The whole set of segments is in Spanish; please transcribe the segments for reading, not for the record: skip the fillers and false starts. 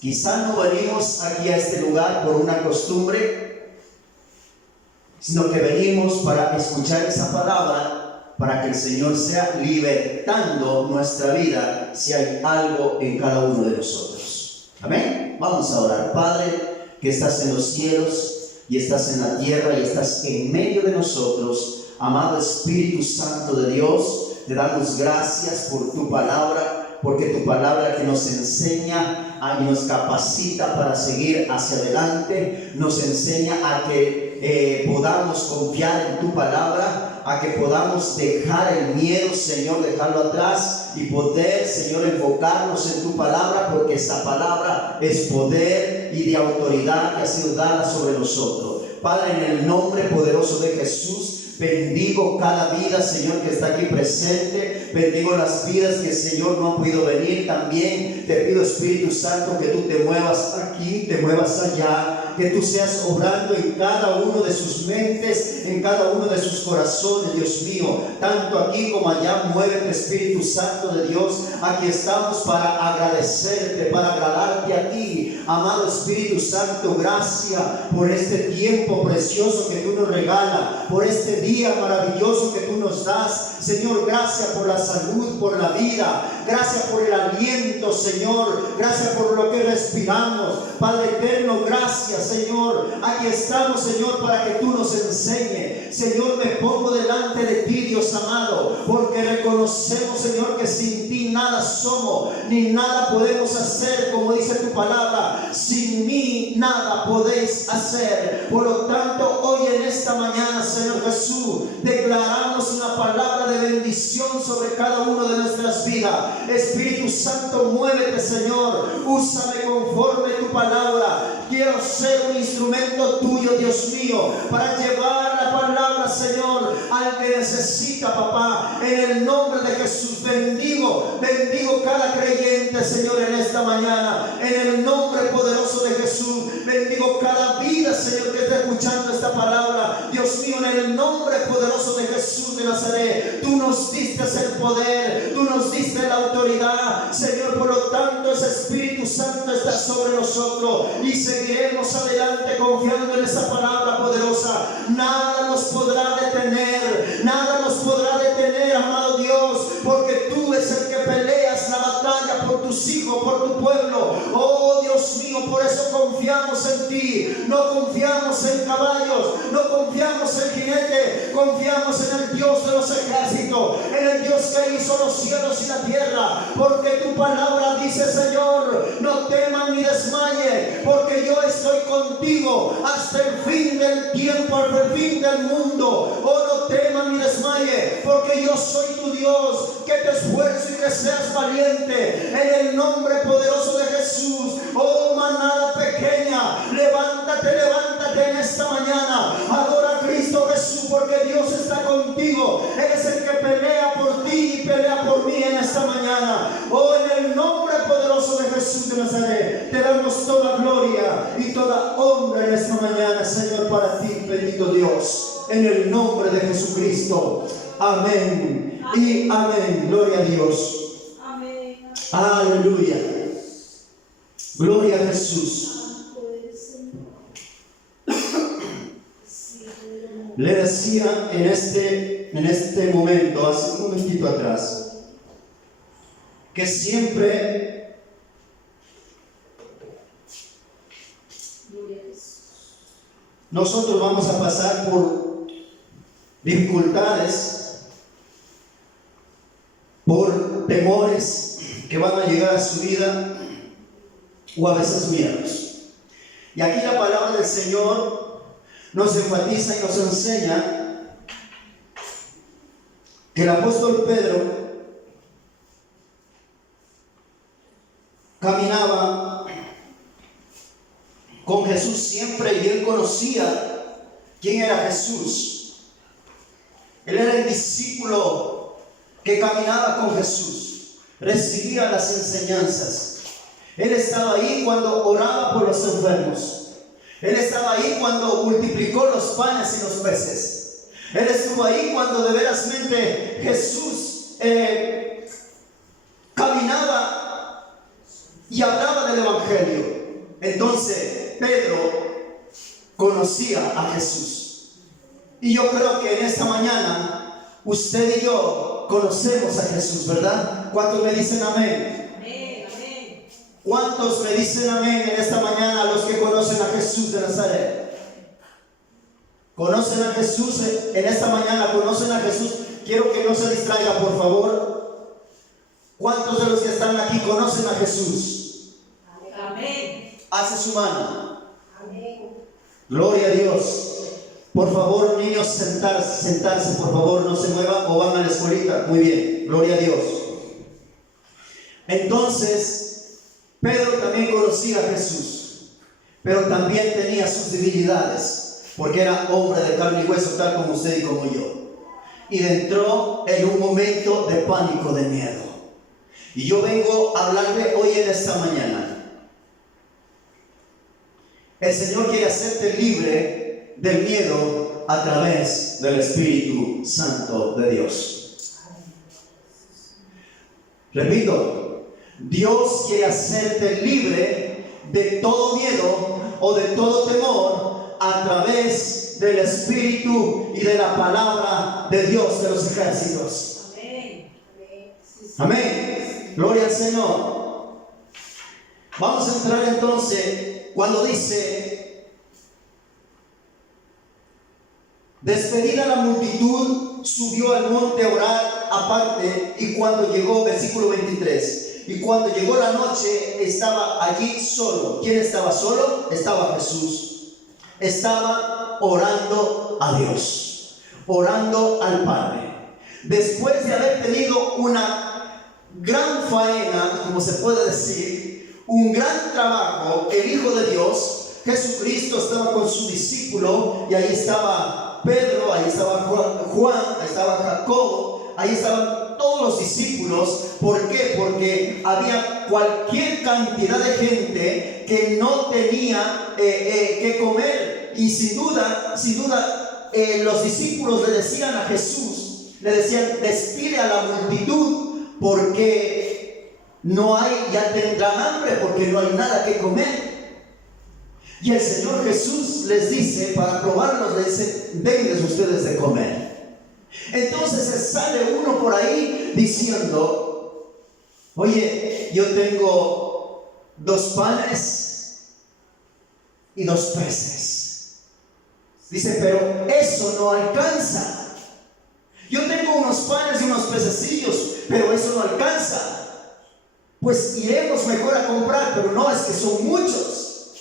Quizá no venimos aquí a este lugar por una costumbre, sino que venimos para escuchar esa palabra, para que el Señor sea libertando nuestra vida si hay algo en cada uno de nosotros. Amén. Vamos a orar. Padre, que estás en los cielos y estás en la tierra y estás en medio de nosotros, amado Espíritu Santo de Dios, te damos gracias por tu palabra, porque tu palabra que nos enseña y nos capacita para seguir hacia adelante, nos enseña a que podamos confiar en tu palabra, a que podamos dejar el miedo, Señor, dejarlo atrás y poder, Señor, enfocarnos en tu palabra, porque esa palabra es poder y de autoridad que ha sido dada sobre nosotros. Padre, en el nombre poderoso de Jesús, bendigo cada vida, Señor, que está aquí presente. Bendigo las vidas que, Señor, no han podido venir. También te pido, Espíritu Santo, que tú te muevas aquí, te muevas allá, que tú seas obrando en cada uno de sus mentes, en cada uno de sus corazones, Dios mío. Tanto aquí como allá, muévete, Espíritu Santo de Dios. Aquí estamos para agradecerte, para agradarte a ti, amado Espíritu Santo. Gracias por este tiempo precioso que tú nos regalas, por este día maravilloso que tú nos das, Señor. Gracias por la salud, por la vida, gracias por el aliento, Señor, gracias por lo que respiramos, Padre eterno. Gracias, Señor. Aquí estamos, Señor, para que tú nos enseñes. Señor, me pongo delante de ti, Dios amado, porque reconocemos, Señor, que sin ti nada somos, ni nada podemos hacer, como dice tu palabra. Sin mí nada podéis hacer. Por lo tanto, hoy en esta mañana, Señor Jesús, declaramos una palabra de bendición sobre cada uno de nuestras vidas. Espíritu Santo, muévete, Señor. Úsame conforme tu palabra. Quiero ser un instrumento tuyo, Dios mío, para llevar la palabra, Señor, al que necesita, papá. En el nombre de Jesús, bendigo cada creyente, Señor, en esta mañana. En el nombre poderoso de Jesús, bendigo cada vida, Señor, que está escuchando esta palabra. Dios mío, en el nombre poderoso de Jesús de Nazaret, tú nos diste el poder, tú nos diste la autoridad, Señor. Por lo tanto, ese Espíritu Santo está sobre nosotros y seguiremos adelante confiando en esa palabra poderosa. Nada nos podrá detener, nada nos podrá detener, amado Dios, porque tú es el que peleas la batalla por tus hijos, por tu pueblo. Oh Dios mío, por eso confiamos en ti. No confiamos en caballos, no confiamos en jinetes, confiamos en el Dios de los ejércitos, en el Dios que hizo los cielos y la tierra. Porque tu palabra dice, Señor, no teman ni desmayen, porque yo estoy contigo hasta el fin del tiempo, hasta el fin del mundo. Oh, no teman ni desmayen, porque yo soy tu Dios, que te esfuerzo y que seas valiente. En el nombre poderoso de Jesús. Oh, manada pequeña, levántate, levántate en esta mañana. Adora a Cristo Jesús, porque Dios está contigo. Él es el que pelea por ti y pelea por mí en esta mañana. Oh, en el nombre poderoso de Jesús de Nazaret, te damos toda gloria y toda honra en esta mañana, Señor, para ti, bendito Dios. En el nombre de Jesucristo. Amén y amén. Gloria a Dios. Amén. Aleluya. Gloria a Jesús. Le decía en este momento, hace un momentito atrás, que siempre nosotros vamos a pasar por dificultades, por temores que van a llegar a su vida, o a veces miedos. Y aquí la palabra del Señor nos enfatiza y nos enseña que el apóstol Pedro caminaba con Jesús siempre y él conocía quién era Jesús. Él era el discípulo que caminaba con Jesús, recibía las enseñanzas. Él estaba ahí cuando oraba por los enfermos. Él estaba ahí cuando multiplicó los panes y los peces. Él estuvo ahí cuando de verasmente Jesús caminaba y hablaba del Evangelio. Entonces, Pedro conocía a Jesús. Y yo creo que en esta mañana, usted y yo conocemos a Jesús, ¿verdad? ¿Cuántos me dicen amén? Amén, amén. ¿Cuántos me dicen amén en esta mañana los que conocen a Jesús de Nazaret? ¿Conocen a Jesús en esta mañana? ¿Conocen a Jesús? Quiero que no se distraiga, por favor. ¿Cuántos de los que están aquí conocen a Jesús? Amén. Hace su mano. Amén. Gloria a Dios. Por favor, niños, sentarse, por favor, no se muevan o van a la escuelita. Muy bien, gloria a Dios. Entonces, Pedro también conocía a Jesús, pero también tenía sus debilidades, porque era hombre de carne y hueso, tal como usted y como yo. Y entró en un momento de pánico, de miedo. Y yo vengo a hablarle hoy en esta mañana. El Señor quiere hacerte libre del miedo a través del Espíritu Santo de Dios. Repito, Dios quiere hacerte libre de todo miedo o de todo temor a través del Espíritu y de la palabra de Dios de los ejércitos. Amén. Amén. Gloria al Señor. Vamos a entrar entonces cuando dice: despedida la multitud, subió al monte a orar aparte, y cuando llegó, versículo 23, y cuando llegó la noche, estaba allí solo. ¿Quién estaba solo? Estaba Jesús. Estaba orando a Dios, orando al Padre. Después de haber tenido una gran faena, como se puede decir, un gran trabajo, el Hijo de Dios, Jesucristo, estaba con su discípulo, y ahí estaba Pedro, ahí estaba Juan, ahí estaba Jacobo, ahí estaban todos los discípulos. ¿Por qué? Porque había cualquier cantidad de gente que no tenía que comer, y sin duda, los discípulos le decían a Jesús, le decían: despide a la multitud, porque no hay, ya tendrán hambre, porque no hay nada que comer. Y el Señor Jesús les dice, para probarlos, les dice: denles ustedes de comer. Entonces sale uno por ahí diciendo: oye, yo tengo 2 panes y 2 peces. Dice: pero eso no alcanza. Yo tengo unos panes y unos pececillos, pero eso no alcanza. Pues iremos mejor a comprar. Pero no, es que son muchos,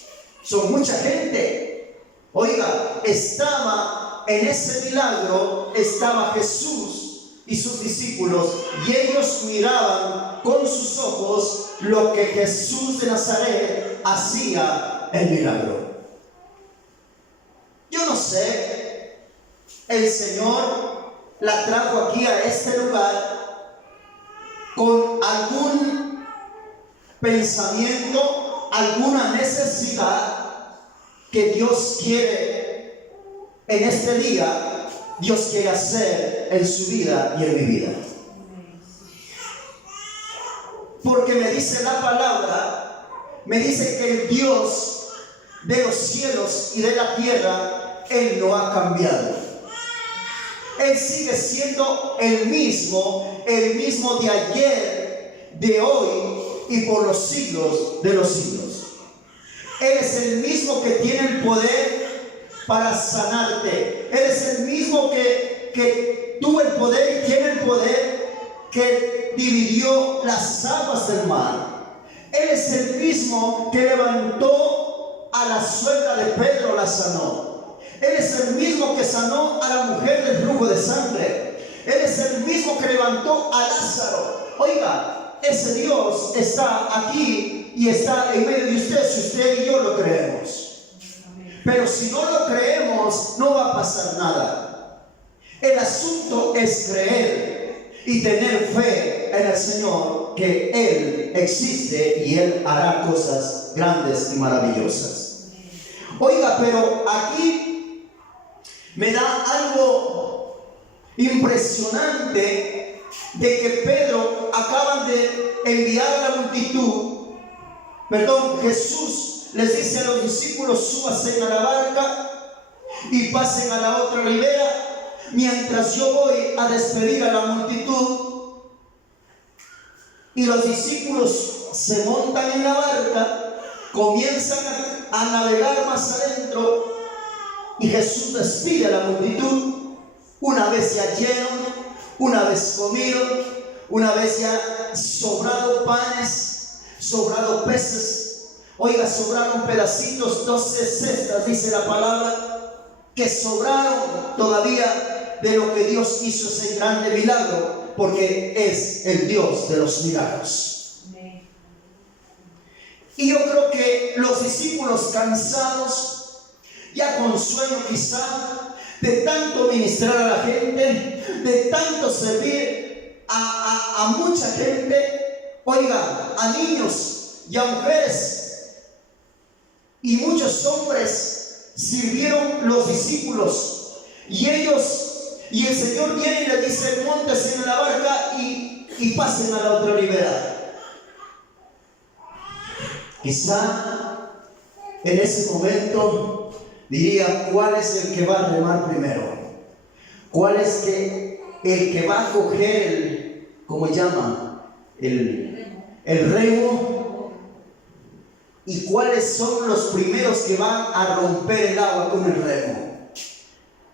son mucha gente. Oiga, estaba en ese milagro, estaba Jesús y sus discípulos, y ellos miraban con sus ojos lo que Jesús de Nazaret hacía, el milagro. Yo no sé, el Señor la trajo aquí a este lugar con algún pensamiento, alguna necesidad que Dios quiere en este día, Dios quiere hacer en su vida y en mi vida. Porque me dice la palabra, me dice que el Dios de los cielos y de la tierra, Él no ha cambiado. Él sigue siendo el mismo de ayer, de hoy y por los siglos de los siglos. Él es el mismo que tiene el poder para sanarte. Él es el mismo que tuvo el poder y tiene el poder que dividió las aguas del mar. Él es el mismo que levantó a la suegra de Pedro, la sanó. Él es el mismo que sanó a la mujer del flujo de sangre. Él es el mismo que levantó a Lázaro. Oiga, ese Dios está aquí y está en medio de usted, si usted y yo lo creemos. Pero si no lo creemos, no va a pasar nada. El asunto es creer y tener fe en el Señor, que Él existe y Él hará cosas grandes y maravillosas. Oiga, pero aquí me da algo impresionante, de que Pedro acaban de enviar a la multitud Jesús les dice a los discípulos: súbanse a la barca y pasen a la otra ribera, mientras yo voy a despedir a la multitud. Y los discípulos se montan en la barca, comienzan a navegar más adentro, y Jesús despide a la multitud. Una vez ya lleno, una vez comido, una vez ya sobrado panes, sobrado peces. Oiga, sobraron pedacitos, 12 cestas, dice la palabra, que sobraron todavía de lo que Dios hizo ese grande milagro, porque es el Dios de los milagros. Y yo creo que los discípulos, cansados, ya con sueño quizá, de tanto ministrar a la gente, de tanto servir a mucha gente, oiga, a niños y a mujeres, y muchos hombres sirvieron los discípulos, y el Señor viene y le dice: móntense en la barca y pasen a la otra ribera. Quizá en ese momento diría: ¿cuál es el que va a remar primero? ¿Cuál es el que va a coger ¿cómo llama? El remo? ¿Y cuáles son los primeros que van a romper el agua con el remo?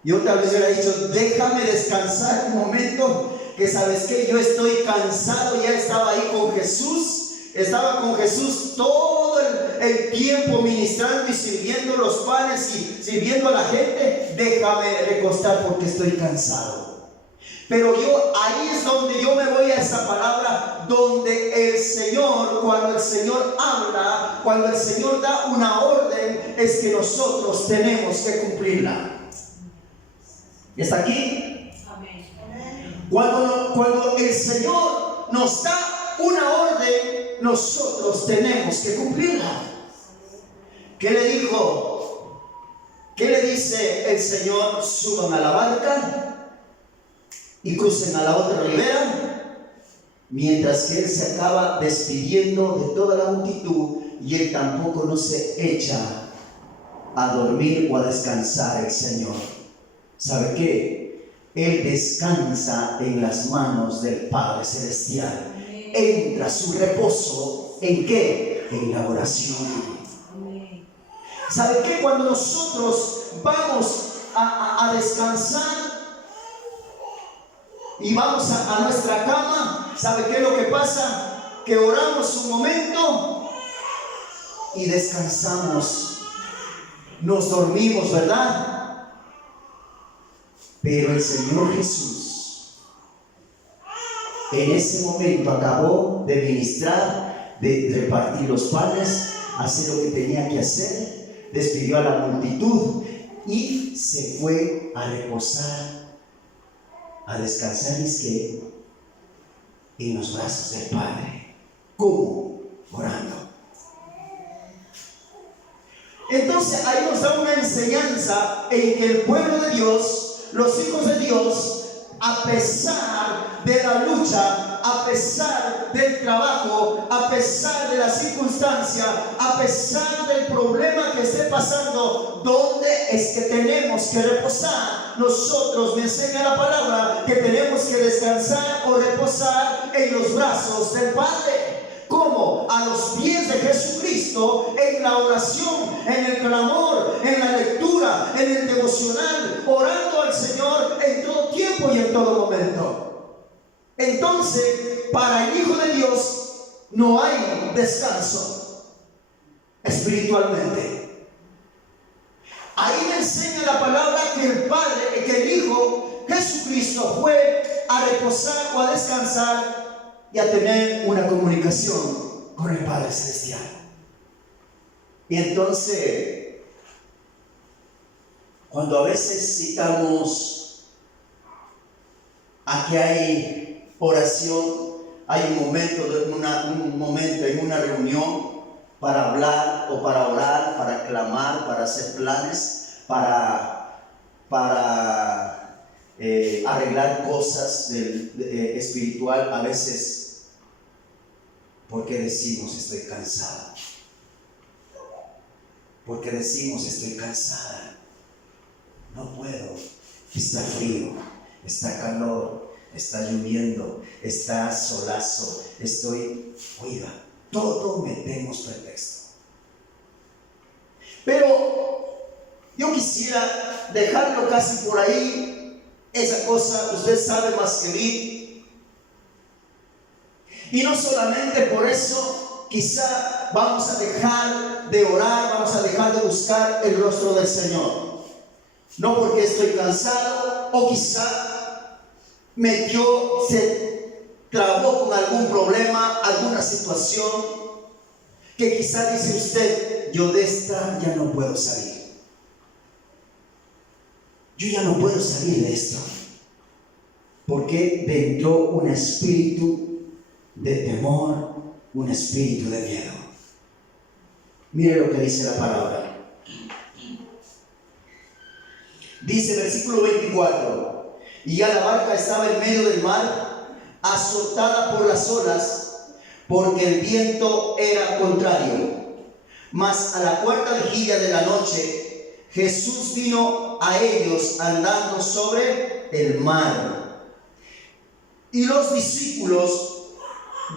Yo tal vez hubiera dicho: déjame descansar un momento, que sabes que yo estoy cansado. Ya estaba ahí con Jesús. Estaba con Jesús todo el tiempo ministrando y sirviendo los panes y sirviendo a la gente. Déjame recostar porque estoy cansado. Pero ahí es donde yo me voy a esa palabra, donde el Señor, cuando el Señor habla, cuando el Señor da una orden, es que nosotros tenemos que cumplirla. ¿Está aquí? Amén. Cuando el Señor nos da una orden, nosotros tenemos que cumplirla. ¿Qué le dijo? ¿Qué le dice el Señor? Suban a la barca y crucen a la otra ribera, mientras que Él se acaba despidiendo de toda la multitud, y Él tampoco no se echa a dormir o a descansar el Señor. ¿Sabe qué? Él descansa en las manos del Padre Celestial. Entra su reposo, ¿en qué? En la oración. ¿Sabe qué? Cuando nosotros vamos a descansar y vamos a nuestra cama, ¿sabe qué es lo que pasa? Que oramos un momento y descansamos, nos dormimos, ¿verdad? Pero el Señor Jesús en ese momento acabó de ministrar, de repartir los panes, hacer lo que tenía que hacer, despidió a la multitud y se fue a reposar, a descansar, es que en los brazos del Padre. ¿Cómo? Orando. Entonces ahí nos da una enseñanza en que el pueblo de Dios, los hijos de Dios, a pesar de la lucha, a pesar del trabajo, a pesar de la circunstancia, a pesar del problema que esté pasando, ¿dónde es que tenemos que reposar? Nosotros, me enseña la palabra, que tenemos que descansar o reposar en los brazos del Padre. ¿Cómo? A los pies de Jesucristo, en la oración, en el clamor, en la lectura, en el devocional, orando al Señor en todo tiempo y en todo momento. Entonces, para el Hijo de Dios no hay descanso espiritualmente. Ahí me enseña la palabra que el Padre, que el Hijo Jesucristo fue a reposar o a descansar y a tener una comunicación con el Padre Celestial. Y entonces, cuando a veces citamos a que hay oración, hay un momento en una reunión para hablar o para orar, para clamar, para hacer planes, para arreglar cosas espiritual, a veces porque decimos: estoy cansado. porque decimos, estoy cansada, no puedo, está frío, está calor, está lloviendo, está solazo, oiga, todo metemos pretexto. Pero yo quisiera dejarlo casi por ahí, esa cosa, usted sabe más que mí. Y no solamente por eso, quizá vamos a dejar de orar, vamos a dejar de buscar el rostro del Señor. No porque estoy cansado, o quizá se trabó con algún problema, alguna situación, que quizá dice usted, yo de esta ya no puedo salir. Yo ya no puedo salir de esto, porque me entró un espíritu de temor, un espíritu de miedo. Mire lo que dice la palabra. Dice versículo 24: y ya la barca estaba en medio del mar, azotada por las olas, porque el viento era contrario. Mas a la cuarta vigilia de la noche, Jesús vino a ellos andando sobre el mar. Y los discípulos,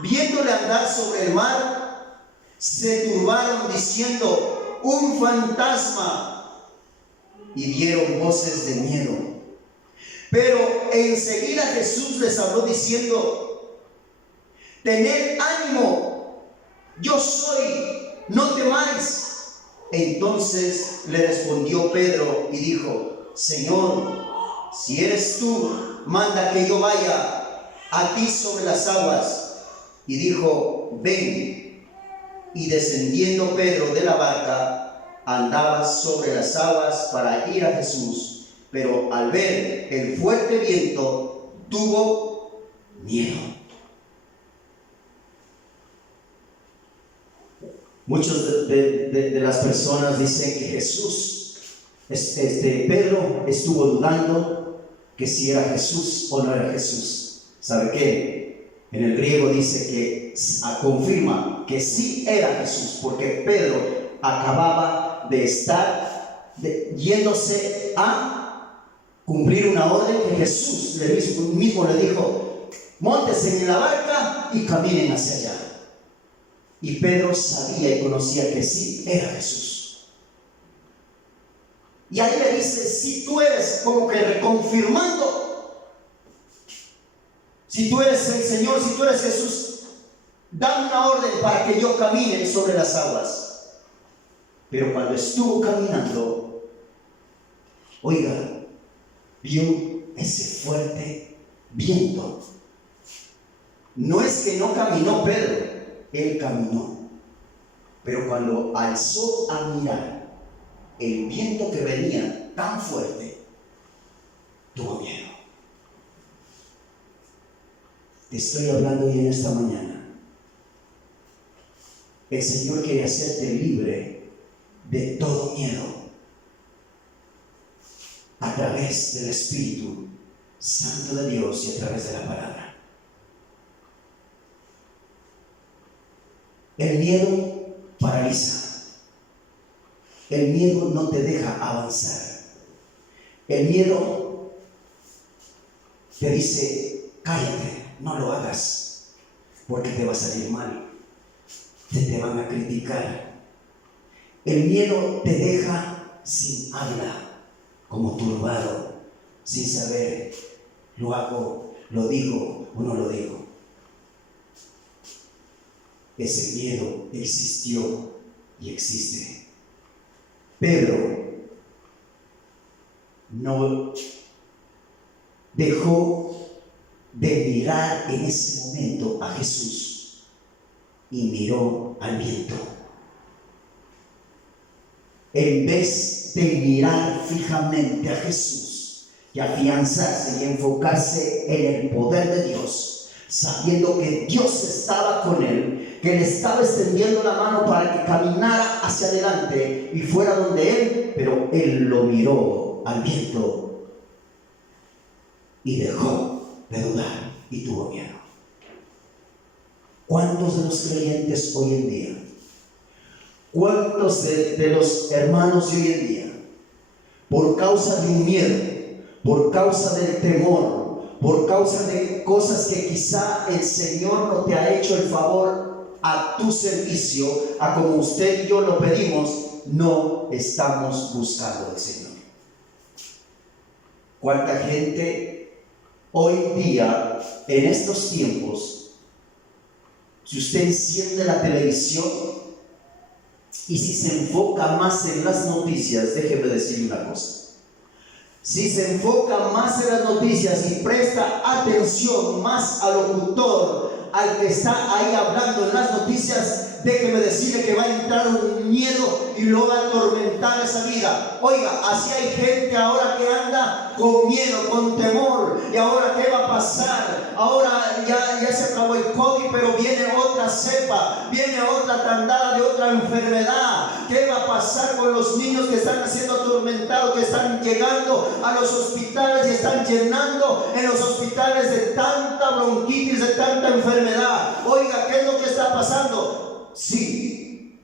viéndole andar sobre el mar, se turbaron diciendo, un fantasma, y dieron voces de miedo. Pero enseguida Jesús les habló diciendo, tened ánimo, yo soy, no temáis. Entonces le respondió Pedro y dijo, Señor, si eres tú, manda que yo vaya a ti sobre las aguas. Y dijo, ven. Y descendiendo Pedro de la barca, andaba sobre las aguas para ir a Jesús, pero al ver el fuerte viento, tuvo miedo. Muchos de las personas dicen que Pedro estuvo dudando que si era Jesús o no era Jesús. ¿Sabe qué? En el griego dice que confirma que sí era Jesús, porque Pedro acababa de estar yéndose a cumplir una orden que Jesús mismo le dijo, móntense en la barca y caminen hacia allá. Y Pedro sabía y conocía que sí era Jesús. Y ahí le dice, si tú eres, como que reconfirmando, si tú eres el Señor, si tú eres Jesús, dame una orden para que yo camine sobre las aguas. Pero cuando estuvo caminando, oiga, vio ese fuerte viento. No es que no caminó Pedro, él caminó, pero cuando alzó a mirar el viento que venía tan fuerte, tuvo miedo. Te estoy hablando hoy en esta mañana. El Señor quiere hacerte libre de todo miedo a través del Espíritu Santo de Dios y a través de la palabra. El miedo paraliza. El miedo no te deja avanzar. El miedo te dice, cállate, no lo hagas, porque te va a salir mal. Te van a criticar. El miedo te deja sin habla, como turbado, sin saber, lo hago, lo digo o no lo digo. Ese miedo existió y existe. Pedro no dejó de mirar en ese momento a Jesús y miró al viento. En vez de mirar fijamente a Jesús y afianzarse y enfocarse en el poder de Dios, sabiendo que Dios estaba con él, que le estaba extendiendo la mano para que caminara hacia adelante y fuera donde él, pero él lo miró al viento y dejó de dudar y tuvo miedo. ¿Cuántos de los creyentes hoy en día, ¿Cuántos de los hermanos de hoy en día, por causa de un miedo, por causa del temor, por causa de cosas que quizá el Señor no te ha hecho el favor a tu servicio, a como usted y yo lo pedimos, no estamos buscando al Señor? ¿Cuánta gente hoy día, en estos tiempos, si usted enciende la televisión y si se enfoca más en las noticias, déjeme decirle una cosa, si se enfoca más en las noticias y presta atención más al locutor, al que está ahí hablando en las noticias, déjeme decirle que va a entrar un miedo y lo va a atormentar esa vida. Oiga, así hay gente ahora que anda con miedo, con temor. ¿Y ahora qué va a pasar? Ahora ya se acabó el COVID, pero viene otra cepa, viene otra tandada de otra enfermedad. ¿Qué va a pasar con los niños que están siendo atormentados, que están llegando a los hospitales y están llenando en los hospitales de tanta bronquitis, de tanta enfermedad? Oiga, ¿qué es lo que está pasando? Sí,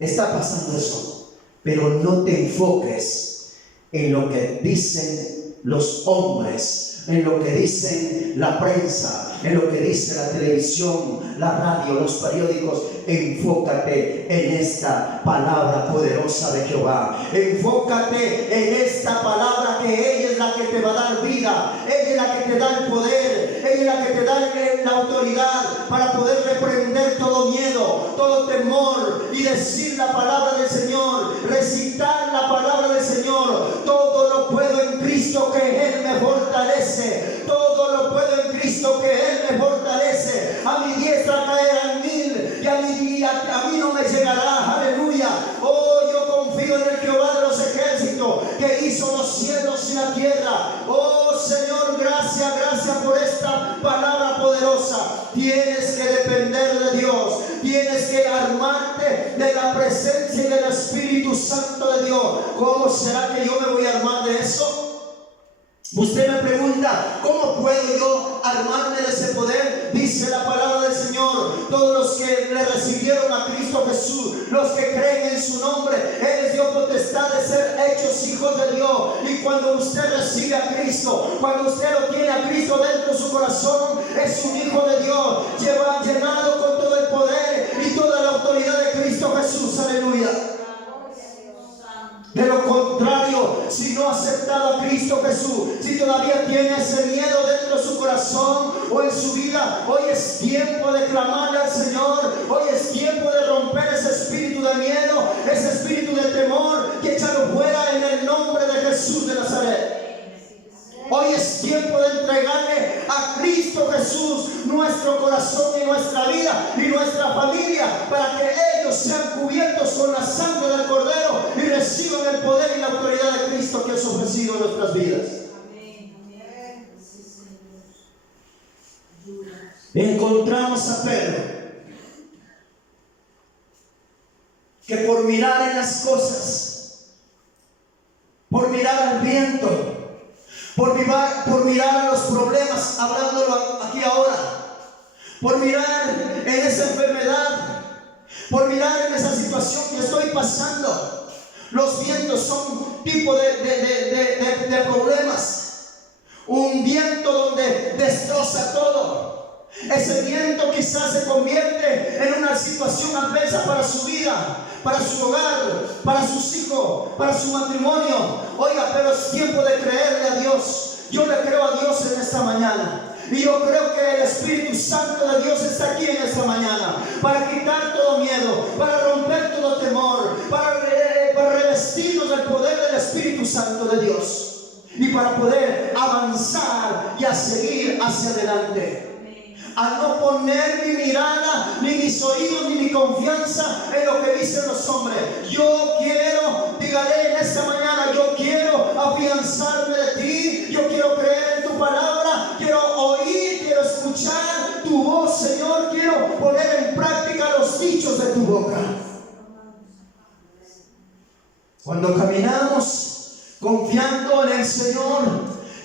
está pasando eso, pero no te enfoques en lo que dicen los hombres, en lo que dicen la prensa, en lo que dice la televisión, la radio, los periódicos. Enfócate en esta palabra poderosa de Jehová. Enfócate en esta palabra, que ella es la que te va a dar vida, ella es la que te da el poder, ella es la que te da la autoridad para poder reprender todo miedo, todo temor y decir la palabra del Señor, recitar la palabra del Señor. Todo lo puedo en Cristo que Él me fortalece. Todo lo puedo en Cristo que Él me fortalece. A mi diestra caerán 1000 y a mí no me llegará. Aleluya. Oh, yo confío en el Jehová de los ejércitos, que hizo los cielos y la tierra. Oh Señor, gracias por esta palabra poderosa. Tienes que depender de Dios, tienes que armarte de la presencia y del Espíritu Santo de Dios. ¿Cómo será que yo me voy a armar de eso? Usted me pregunta, ¿cómo puedo yo armarme de ese poder? Dice la palabra del Señor: todos los que le recibieron a Cristo Jesús, los que creen en su nombre, Él les dio potestad de ser hechos hijos de Dios. Y cuando usted recibe a Cristo, cuando usted lo tiene a Cristo dentro de su corazón, es un hijo de Dios, llenado con todo el poder y toda la autoridad de Cristo Jesús. Aleluya. De lo contrario, si no ha aceptado a Cristo Jesús, si todavía tiene ese miedo dentro de su corazón o en su vida, hoy es tiempo de clamarle al Señor. Hoy es tiempo de romper ese espíritu de miedo, ese espíritu de temor, y echarlo fuera en el nombre de Jesús de Nazaret. Hoy es tiempo de entregarle a Cristo Jesús nuestro corazón y nuestra vida y nuestra familia, para que ellos sean cubiertos con la sangre del Cordero y reciban el poder y la autoridad de Cristo que es ofrecido en nuestras vidas. Encontramos a Pedro, que por mirar en las cosas, por mirar al viento, por mirar a los problemas, hablándolo aquí ahora, por mirar en esa enfermedad, por mirar en esa situación que estoy pasando. Los vientos son tipo de problemas. Un viento donde destroza todo. Ese viento quizás se convierte en una situación adversa para su vida, para su hogar, para sus hijos, para su matrimonio. Oiga, pero es tiempo de creerle a Dios. Yo le creo a Dios en esta mañana. Y yo creo que el Espíritu Santo de Dios está aquí en esta mañana para quitar todo miedo, para romper todo temor, para revestirnos del poder del Espíritu Santo de Dios y para poder avanzar y a seguir hacia adelante. A no poner mi mirada, ni mis oídos, ni mi confianza en lo que dicen los hombres. Yo quiero, dígale en esta mañana, yo quiero afianzarme de ti, yo quiero creer en tu palabra, quiero oír, quiero escuchar tu voz, Señor, quiero poner en práctica los dichos de tu boca. Cuando caminamos confiando en el Señor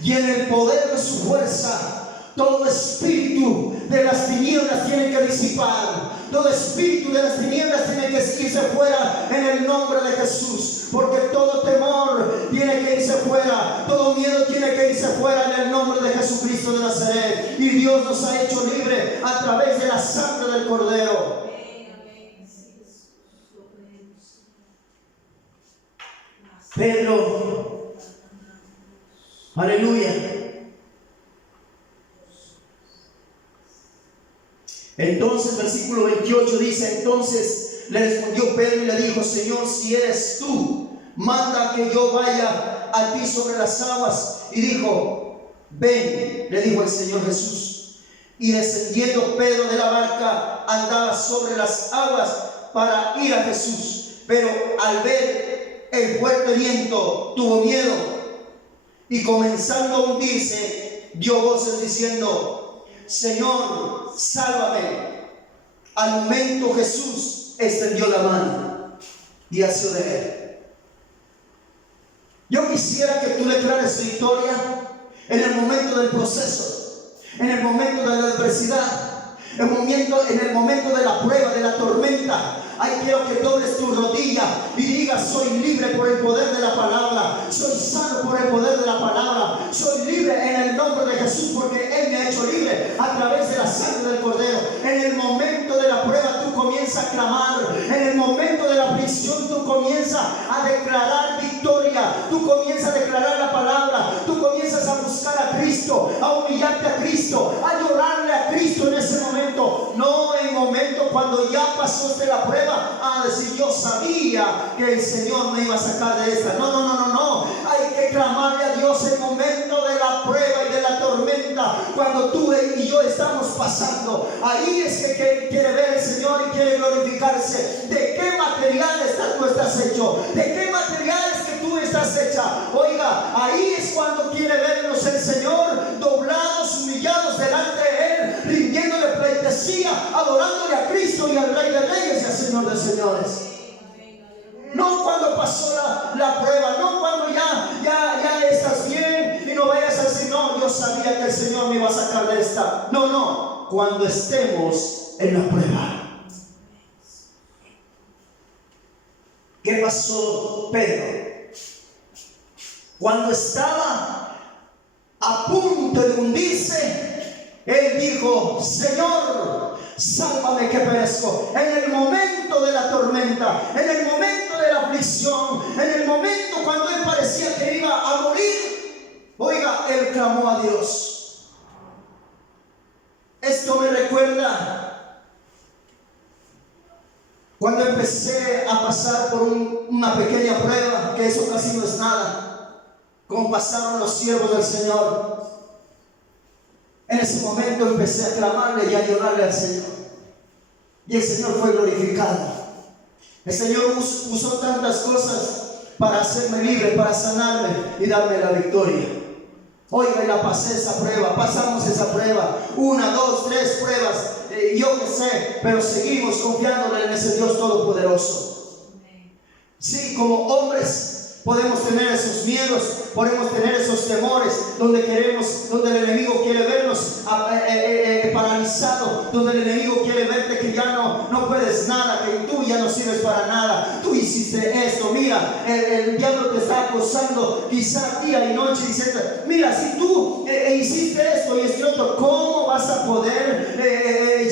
y en el poder de su fuerza, todo espíritu de las tinieblas tiene que disipar. Todo espíritu de las tinieblas tiene que irse fuera en el nombre de Jesús. Porque todo temor tiene que irse fuera. Todo miedo tiene que irse fuera en el nombre de Jesucristo de Nazaret. Y Dios nos ha hecho libre a través de la sangre del Cordero. Pedro, aleluya. Entonces, versículo 28 dice: entonces le respondió Pedro y le dijo: Señor, si eres tú, manda que yo vaya a ti sobre las aguas. Y dijo: ven, le dijo el Señor Jesús. Y descendiendo Pedro de la barca, andaba sobre las aguas para ir a Jesús. Pero al ver el fuerte viento, tuvo miedo, y comenzando a hundirse, dio voces diciendo: Señor, sálvame. Al momento Jesús extendió la mano y asió de él. Yo quisiera que tú declares victoria en el momento del proceso, en el momento de la adversidad, en el momento de la prueba, de la tormenta. Ay, quiero que dobles tu rodilla y digas: soy libre por el poder de la palabra, soy sano por el poder de la palabra, soy libre en el nombre de Jesús, porque Él me ha hecho libre a través de la sangre del Cordero. En el momento de la prueba tú comienzas a clamar, en el momento de la aflicción tú comienzas a declarar victoria, tú comienzas a declarar la palabra, tú comienzas a buscar a Cristo, a humillarte a Cristo, a llorarle a Cristo en ese momento. No en el momento cuando ya pasaste la prueba a decir: yo sabía que el Señor me iba a sacar de esta. No. Hay que clamarle a Dios en el momento de la prueba y de la tormenta, cuando tú y yo estamos pasando. Ahí es que quiere ver el Señor y quiere glorificarse. ¿De qué materiales tú estás hecho? ¿De qué materiales que tú estás hecha? Oiga, ahí es cuando quiere vernos el Señor, doblados, humillados delante de Él, rindiéndole pleitesía, adorándole a Cristo y al Rey de Reyes y al Señor de Señores. No cuando pasó la prueba, no cuando ya estás bien y no vayas a decir: no, yo sabía que el Señor me iba a sacar de esta. No, cuando estemos en la prueba. ¿Qué pasó Pedro? Cuando estaba a punto de hundirse, él dijo: Señor, sálvame que perezco. En el momento de la tormenta, en el momento de la aflicción, en el momento cuando él parecía que iba a morir, oiga, él clamó a Dios. Esto me recuerda cuando empecé a pasar por una pequeña prueba, que eso casi no es nada, como pasaron los siervos del Señor. En ese momento empecé a clamarle y a llorarle al Señor, y el Señor fue glorificado. El Señor usó tantas cosas para hacerme libre, para sanarme y darme la victoria. Oiga, y la pasé esa prueba, pasamos esa prueba, 1, 2, 3 pruebas, yo qué sé, pero seguimos confiándole en ese Dios todopoderoso. Sí, como hombres podemos tener esos miedos, podemos tener esos temores, donde el enemigo quiere vernos paralizados, donde el enemigo quiere verte que ya no puedes nada, que tú ya no sirves para nada, tú hiciste esto, mira, el diablo te está acosando quizá día y noche diciendo: mira, si tú hiciste esto y este otro, ¿cómo vas a poder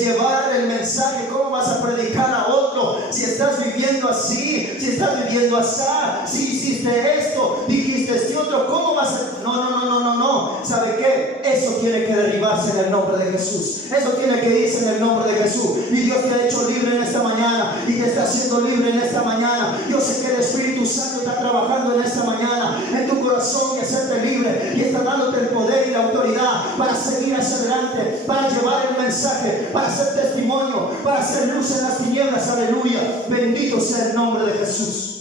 llevar el mensaje? ¿Cómo vas a predicar a otro si estás viviendo así, si estás viviendo así, si hiciste esto, dijiste este otro? ¿Cómo vas a...? No. ¿Sabe qué? Eso tiene que derribarse en el nombre de Jesús. Eso tiene que irse en el nombre de Jesús. Y Dios te ha hecho libre en esta mañana y te está haciendo libre en esta mañana. Yo sé que el Espíritu Santo está trabajando en esta mañana en tu corazón y hacerte libre, y está dándote el poder y la autoridad para seguir hacia adelante, para llevar el mensaje, para hacer testimonio, para hacer luz en las tinieblas. Aleluya. Bendito sea el nombre de Jesús.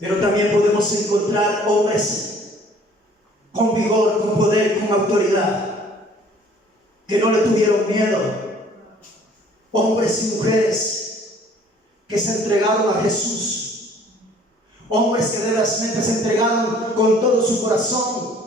Pero también podemos encontrar hombres con vigor, con poder, con autoridad, que no le tuvieron miedo. Hombres y mujeres que se entregaron a Jesús. Hombres que realmente se entregaron con todo su corazón.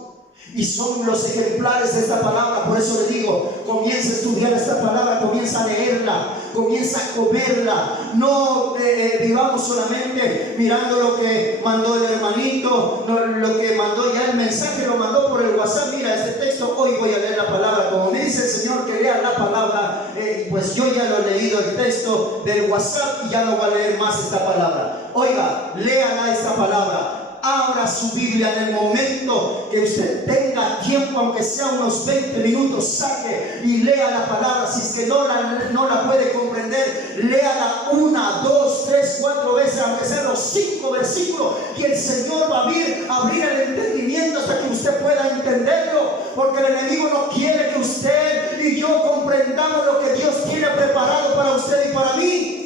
Y son los ejemplares de esta palabra. Por eso le digo, comienza a estudiar esta palabra, comienza a leerla, comienza a comerla. No vivamos solamente mirando lo que mandó el hermanito, lo que mandó ya el mensaje, lo mandó por el WhatsApp. Mira este texto, hoy voy a leer la palabra. Como me dice el Señor que lea la palabra, pues yo ya lo he leído el texto del WhatsApp y ya no voy a leer más esta palabra. Oiga, léala esta palabra. Abra su Biblia en el momento que usted tenga tiempo, aunque sea unos 20 minutos, saque y lea la palabra. Si es que no la puede comprender, léala 1, 2, 3, 4 veces, aunque sean los 5 versículos, y el Señor va a abrir el entendimiento hasta que usted pueda entenderlo, porque el enemigo no quiere que usted y yo comprendamos lo que Dios tiene preparado para usted y para mí.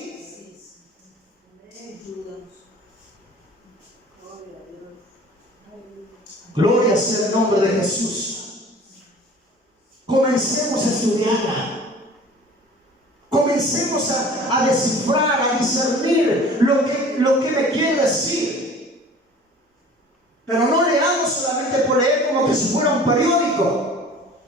Gloria sea el nombre de Jesús. Comencemos a estudiarla. Comencemos a descifrar, a discernir lo que me quiere decir. Pero no leamos solamente por leer como que si fuera un periódico.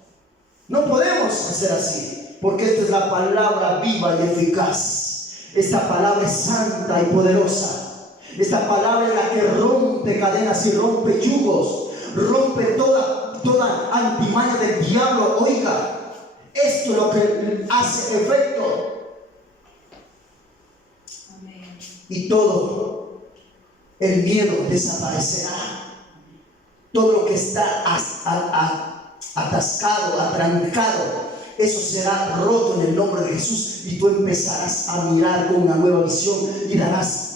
No podemos hacer así, porque esta es la palabra viva y eficaz. Esta palabra es santa y poderosa. Esta palabra es la que rompe cadenas y rompe yugos. Rompe toda antimaña del diablo. Oiga, esto es lo que hace efecto. Amén. Y todo el miedo desaparecerá. Todo lo que está atascado, atrancado, eso será roto en el nombre de Jesús, y tú empezarás a mirar con una nueva visión y darás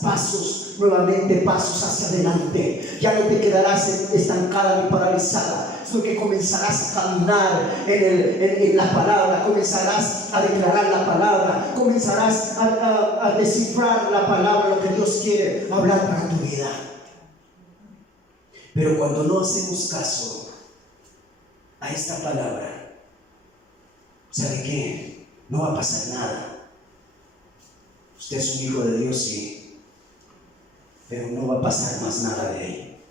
nuevamente pasos hacia adelante. Ya no te quedarás estancada ni paralizada, sino que comenzarás a caminar en la palabra, comenzarás a declarar la palabra, comenzarás a descifrar la palabra, lo que Dios quiere hablar para tu vida. Pero cuando no hacemos caso a esta palabra, ¿sabe qué? No va a pasar nada. Usted es un hijo de Dios, sí, pero no va a pasar más nada de ahí.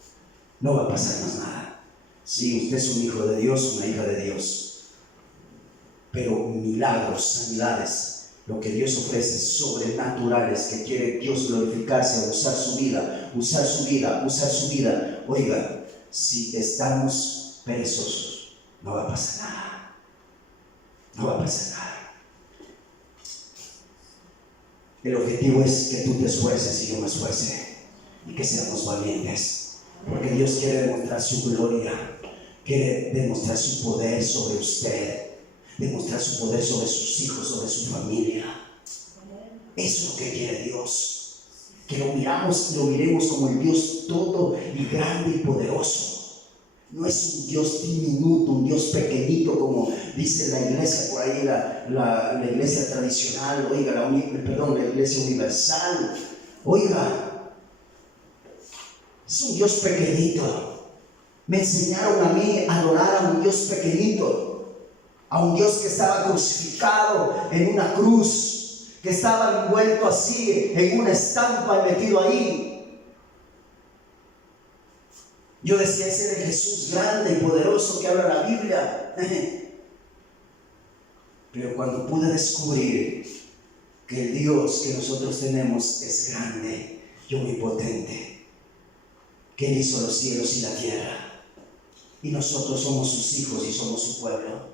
No va a pasar más nada. Sí, usted es un hijo de Dios, una hija de Dios, pero milagros, sanidades, lo que Dios ofrece, sobrenaturales, que quiere Dios glorificarse, usar su vida, usar su vida, usar su vida. Oiga, si estamos perezosos, no va a pasar nada. No va a pasar nada. El objetivo es que tú te esfuerces y yo me esfuerce, y que seamos valientes, porque Dios quiere demostrar su gloria, quiere demostrar su poder sobre usted, demostrar su poder sobre sus hijos, sobre su familia. Eso es lo que quiere Dios, que lo miremos como el Dios todo y grande y poderoso. No es un Dios diminuto, un Dios pequeñito, como dice la iglesia por ahí, la iglesia tradicional, oiga, la iglesia universal. Oiga, es un Dios pequeñito. Me enseñaron a mí a adorar a un Dios pequeñito, a un Dios que estaba crucificado en una cruz, que estaba envuelto así en una estampa y metido ahí. Yo decía, ese es el Jesús grande y poderoso que habla la Biblia. Pero cuando pude descubrir que el Dios que nosotros tenemos es grande y omnipotente, que Él hizo los cielos y la tierra, y nosotros somos sus hijos y somos su pueblo,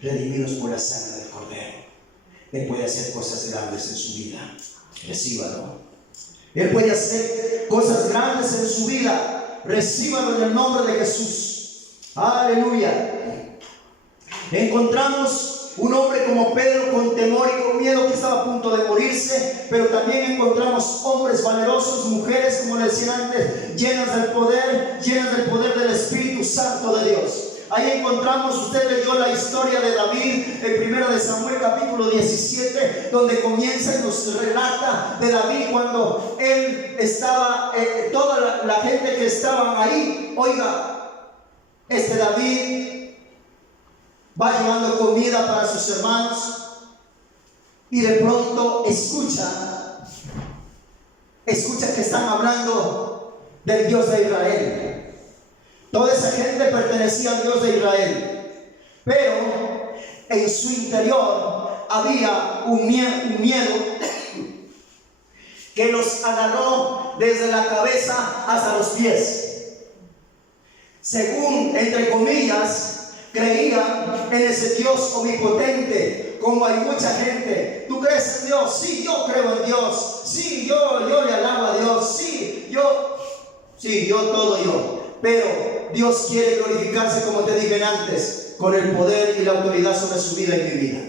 redimidos por la sangre del Cordero, Él puede hacer cosas grandes en su vida. Recíbalo. Él puede hacer cosas grandes en su vida. Recíbalo en el nombre de Jesús. Aleluya. Encontramos un hombre como Pedro con temor y con miedo, que estaba a punto de morirse, pero también encontramos hombres valerosos, mujeres, como le decía antes, llenas del poder del Espíritu Santo de Dios. Ahí encontramos, usted leyó la historia de David en 1 de Samuel capítulo 17, donde comienza y nos relata de David cuando él estaba, toda la gente que estaban ahí. Oiga, David va llevando comida para sus hermanos y de pronto escucha que están hablando del Dios de Israel. Toda esa gente pertenecía al Dios de Israel, pero en su interior había un miedo que los agarró desde la cabeza hasta los pies. Según, entre comillas, creían en ese Dios omnipotente, como hay mucha gente. ¿Tú crees en Dios? Sí, yo creo en Dios. Sí, yo le alabo a Dios. Sí, yo todo yo. Pero Dios quiere glorificarse, como te dije antes, con el poder y la autoridad sobre su vida y mi vida.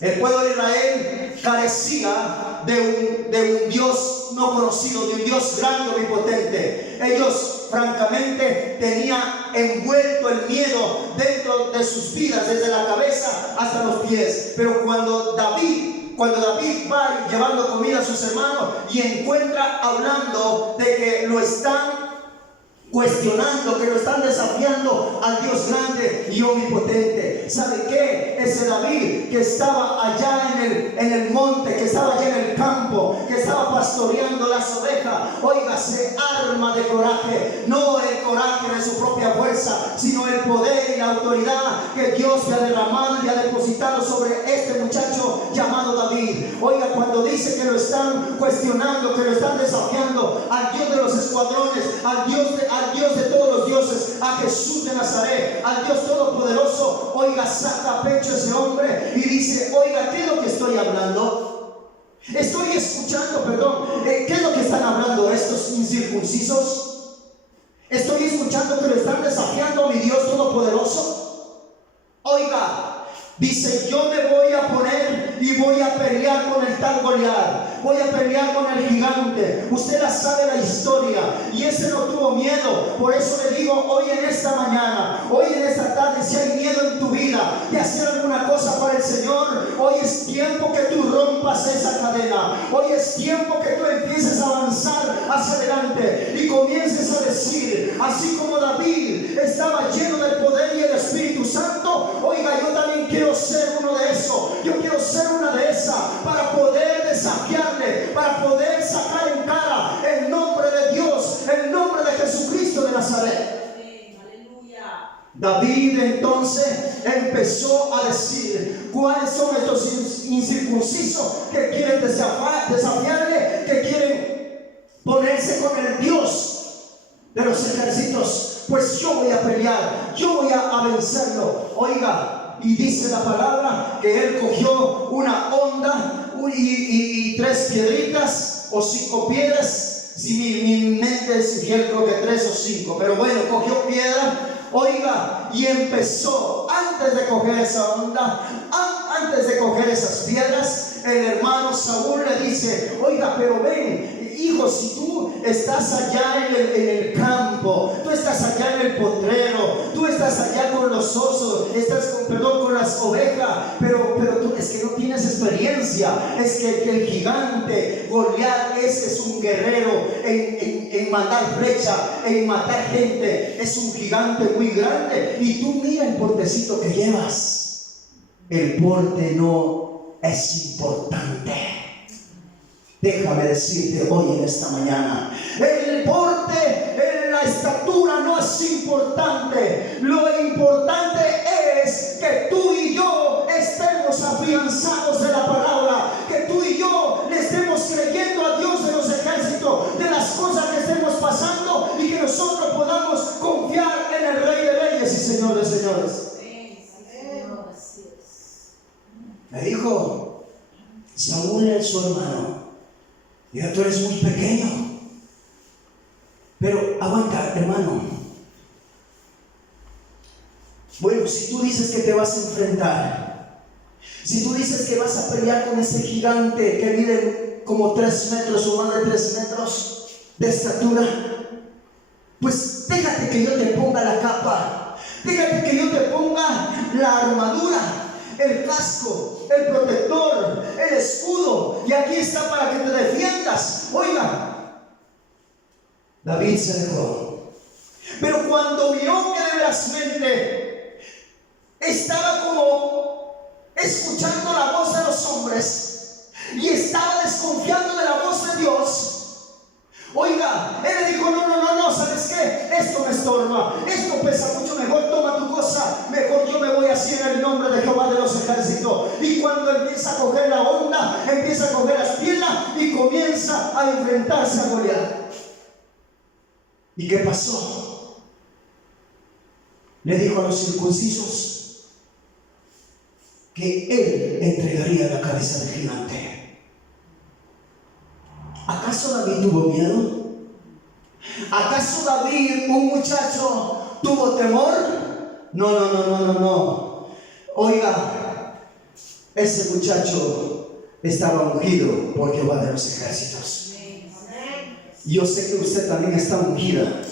El pueblo de Israel carecía de un Dios no conocido, de un Dios grande y omnipotente. Ellos francamente tenían envuelto el miedo dentro de sus vidas, desde la cabeza hasta los pies. Pero cuando David va llevando comida a sus hermanos y encuentra hablando de que lo están cuestionando, que lo están desafiando al Dios grande y omnipotente. ¿Sabe qué? Ese David que estaba allá en el monte, que estaba allá en el campo, que estaba pastoreando las ovejas, oiga, se arma de coraje. No el coraje de su propia fuerza, sino el poder y la autoridad que Dios le ha derramado y ha depositado sobre este muchacho llamado David. Oiga, cuando dice que lo están cuestionando, que lo están desafiando al Dios de los escuadrones, al Dios de todos los dioses, a Jesús de Nazaret, al Dios todopoderoso, oiga, saca pecho ese hombre y dice: oiga, ¿qué es lo que estoy hablando? Estoy escuchando, ¿qué es lo que están hablando estos incircuncisos? Estoy escuchando que lo están desafiando a mi Dios todopoderoso. Oiga, dice: yo me voy a poner y voy a pelear con el tal Goliat. Voy a pelear con el gigante. Usted la sabe la historia. Y ese no tuvo miedo. Por eso le digo hoy en esta mañana, hoy en esta tarde, si hay miedo en tu vida de hacer alguna cosa para el Señor, hoy es tiempo que tú rompas esa cadena. Hoy es tiempo que tú empieces a avanzar hacia adelante y comiences a decir, así como David estaba lleno del poder y el Espíritu Santo, oiga, yo también quiero ser uno de esos. Yo quiero ser una de esas para poder desafiarle, para poder sacar en cara el nombre de Dios, el nombre de Jesucristo de Nazaret. Aleluya. David entonces empezó a decir: ¿cuáles son estos incircuncisos que quieren desafiarle, que quieren ponerse con el Dios de los ejércitos? Pues yo voy a pelear, yo voy a vencerlo. Oiga, y dice la palabra que él cogió una honda y 3 piedritas o 5 piedras. Si mi mente es fiel, creo que 3 o 5, pero bueno, cogió piedra. Oiga, y empezó, antes de coger esa honda, antes de coger esas piedras, el hermano Saúl le dice: oiga, pero ven, hijo, si tú estás allá en el campo, tú estás allá en el potrero, tú estás allá con los osos, estás con las ovejas, pero tú es que no tienes experiencia. Es que el gigante Goliat, ese es un guerrero en mandar flecha, en matar gente, es un gigante muy grande, y tú mira el portecito que llevas. El porte no es importante. Déjame decirte hoy en esta mañana, el porte, la estatura no es importante. Lo importante es que tú y yo estemos afianzados de la palabra, que tú y yo le estemos creyendo a Dios de los ejércitos, de las cosas que estemos pasando, y que nosotros podamos confiar en el Rey de Reyes y Señor de Señores. Me dijo Saúl es su hermano: ya tú eres muy pequeño, pero aguanta, hermano. Bueno, si tú dices que te vas a enfrentar, si tú dices que vas a pelear con ese gigante que mide como 3 metros o más de 3 metros de estatura, pues déjate que yo te ponga la capa, déjate que yo te ponga la armadura, el casco, el protector, el escudo, y aquí está para que te defiendas. Oiga, David se dejó, pero cuando vio que verazmente estaba como escuchando la voz de los hombres y estaba desconfiando de la voz de Dios, oiga, él le dijo: no, ¿sabes qué? que esto me estorba, esto pesa mucho, mejor toma tu cosa, mejor yo me voy así en el nombre de Jehová de los ejércitos. Y cuando empieza a coger la onda, empieza a coger las piernas y comienza a enfrentarse a Goliat. ¿Y qué pasó? Le dijo a los circuncisos que él entregaría la cabeza del gigante. ¿Acaso David tuvo miedo? ¿Acaso David, un muchacho, tuvo temor? No. Oiga, ese muchacho estaba ungido por Jehová de los ejércitos. Yo sé que usted también está ungida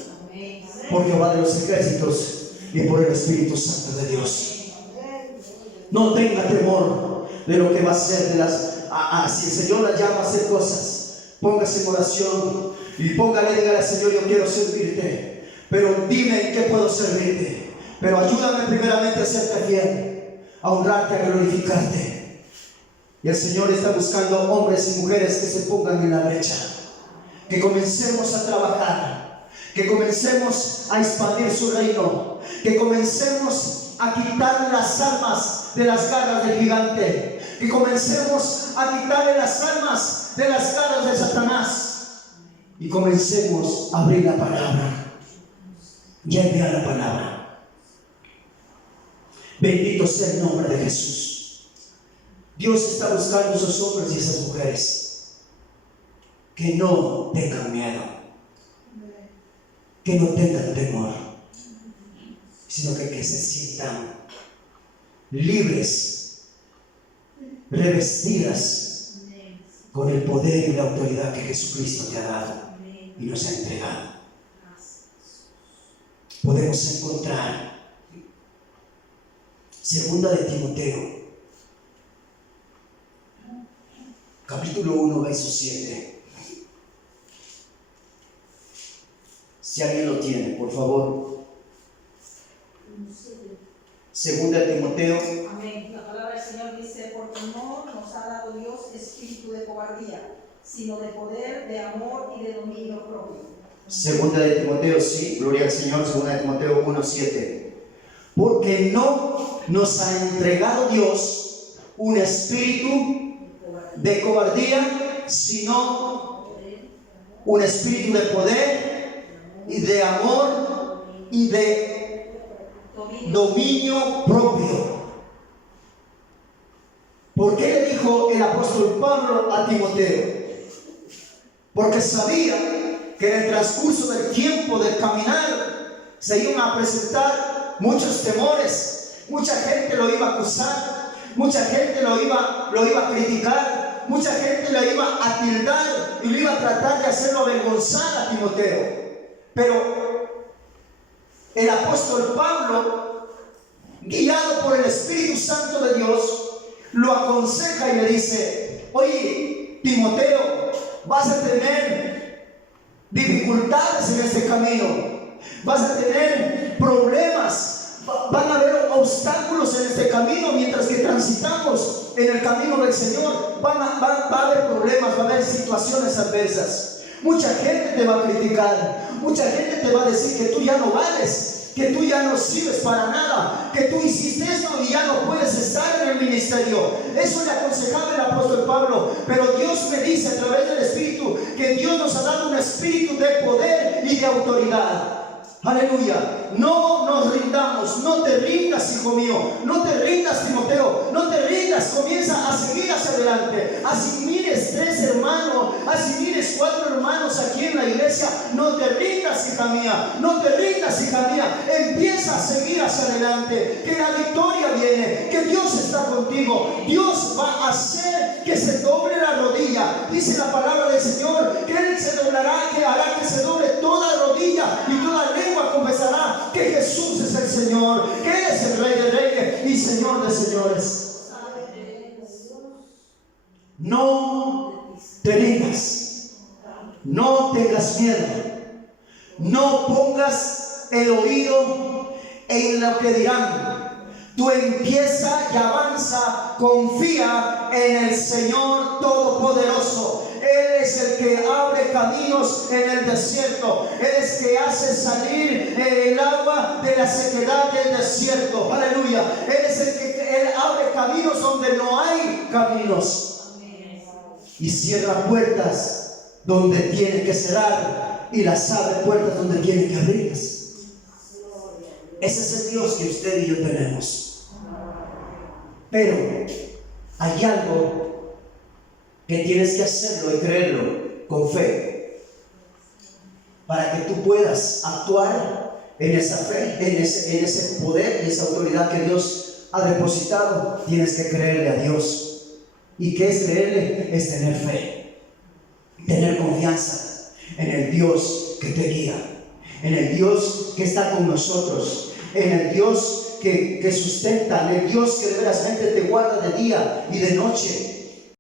por Jehová de los ejércitos y por el Espíritu Santo de Dios. No tenga temor de lo que va a hacer si el Señor la llama a hacer cosas, póngase en oración y dígale al Señor: yo quiero servirte, pero dime en qué puedo servirte, pero ayúdame primeramente a serte fiel, a honrarte, a glorificarte. Y el Señor está buscando hombres y mujeres que se pongan en la brecha, que comencemos a trabajar, que comencemos a expandir su reino, que comencemos a quitar las armas de las garras del gigante, que comencemos a quitarle las armas de las garras de Satanás, y comencemos a abrir la palabra y a enviar la palabra. Bendito sea el nombre de Jesús. Dios está buscando a esos hombres y esas mujeres que no tengan miedo, que no tengan temor, sino que se sientan libres, revestidas con el poder y la autoridad que Jesucristo te ha dado y nos ha entregado. Podemos encontrar Segunda de Timoteo, capítulo 1, verso 7. Si alguien lo tiene, por favor. Segunda de Timoteo. Amén. La palabra del Señor dice: porque no nos ha dado Dios espíritu de cobardía, sino de poder, de amor y de dominio propio. Segunda de Timoteo, sí, gloria al Señor. Segunda de Timoteo 1:7. Porque no nos ha entregado Dios un espíritu de cobardía, sino un espíritu de poder y de amor y de dominio propio. ¿Por qué le dijo el apóstol Pablo a Timoteo? Porque sabía que en el transcurso del tiempo, del caminar, se iban a presentar muchos temores, mucha gente lo iba a acusar, mucha gente lo iba a criticar, mucha gente lo iba a tildar y lo iba a tratar de hacerlo avergonzar a Timoteo. Pero el apóstol Pablo, guiado por el Espíritu Santo de Dios, lo aconseja y le dice: oye, Timoteo, vas a tener dificultades en este camino, vas a tener problemas, van a haber obstáculos en este camino mientras que transitamos en el camino del Señor. Va a haber problemas, va a haber situaciones adversas. Mucha gente te va a criticar, mucha gente te va a decir que tú ya no vales, que tú ya no sirves para nada, que tú hiciste esto y ya no puedes estar en el ministerio. Eso le aconsejaba el apóstol Pablo. Pero Dios me dice a través del Espíritu que Dios nos ha dado un espíritu de poder y de autoridad. Aleluya. No nos rindamos, no te rindas, hijo mío, no te rindas, Timoteo, no te rindas, comienza a seguir hacia adelante. Así mires 3 hermanos, así mires 4 hermanos aquí en la iglesia, no te rindas, hija mía, no te rindas, hija mía, empieza a seguir hacia adelante, que la victoria viene, que Dios está contigo. Dios va a hacer que se doble la rodilla. Dice la palabra del Señor que Él se doblará, que hará que se doble toda rodilla y toda lengua confesará que Jesús es el Señor, que Él es el Rey de Reyes y Señor de Señores. No te rindas, no tengas miedo, no pongas el oído en lo que dirán. Tú empieza y avanza, confía en el Señor Todopoderoso. Él es el que abre abre caminos en el desierto. Él es que hace salir el agua de la sequedad del desierto. Aleluya. Él es el que Él abre caminos donde no hay caminos. Y cierra puertas donde tiene que cerrar, y las abre puertas donde tiene que abrirlas. Ese es el Dios que usted y yo tenemos. Pero hay algo que tienes que hacerlo y creerlo con fe, para que tú puedas actuar en esa fe, en ese poder y esa autoridad que Dios ha depositado. Tienes que creerle a Dios. ¿Y qué es creerle? Es tener fe, tener confianza en el Dios que te guía, en el Dios que está con nosotros, en el Dios que sustenta, en el Dios que de veras te guarda de día y de noche.